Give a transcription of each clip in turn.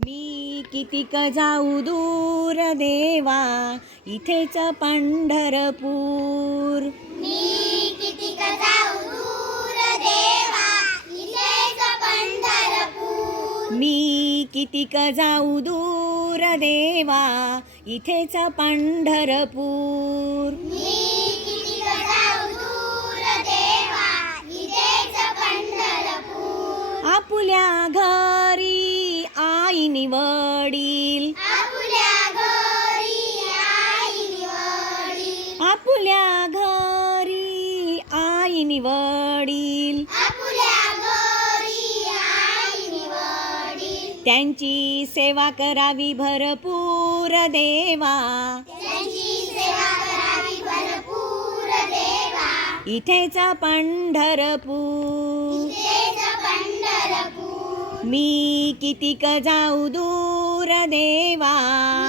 मी कितीक जाऊ दूर देवा, इथेच पंढरपूर. मी कितीक जाऊ दूर देवा, इथेच पंढरपूर. मी कितीक जाऊ दूर देवा, इथेच पंढरपूर. मी कितीक जाऊ दूर देवा, इथेच पंढरपूर. आपुल्या घरी आईनी वडील, आपुल्या घरी आईनी वडील, आपुल्या घरी आईनी वडील. आपुल्या घरी आईनी वडील. त्यांची सेवा करावी भरपूर देवा, त्यांची सेवा करावी भरपूर देवा, इथेच पंढरपूर. इथेच पंढरपूर. मी कितीक जाऊ दूर देवा,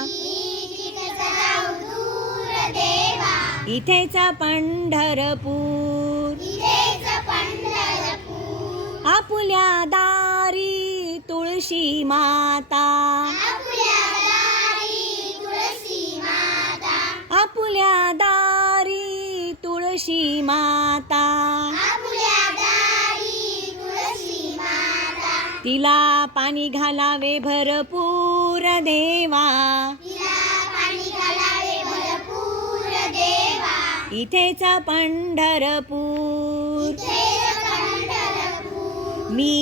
मी कितीक जाऊ दूर देवा, इथेच पंढरपूर. इथेच पंढरपूर. आपुल्या दारी तुळशी माता, आपुल्या दारी तुळशी माता, आपुल्या दारी तुळशी माता. आपुल्या दारी तुळशी माता. तिला पाणी घालावे भरपूर देवा, तिला पाणी घालावे भरपूर देवा, इथेच पंढरपूर. इथेच पंढरपूर. मी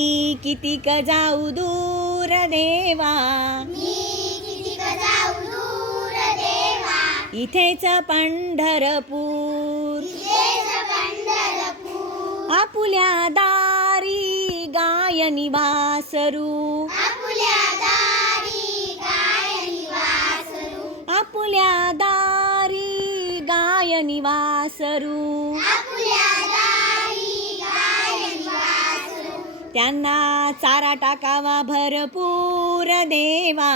कितीक जाऊ दूर देवा, मी कितीक जाऊ दूर देवा, इथेच पंढरपूर. इथेच पंढरपूर. आपुल्या दारी गायनी वासरू, आपुल्या दारी गायनी वासरू, आपुल्या दारी गायनी वासरू. आपुल्या दारी गायनी वासरू. त्यांना चारा टाकावा भरपूर देवा,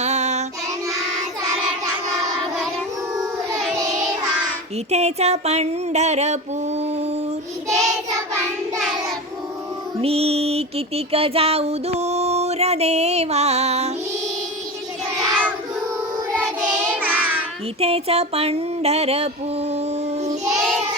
त्यांना चारा टाकावा भरपूर देवा, इथेच पंढरपूर. इथेच पंढरपूर. मी कितीक जाऊ दूर देवा, मी कितीक जाऊ दूर देवा, इथेच पंढरपूर. इथेच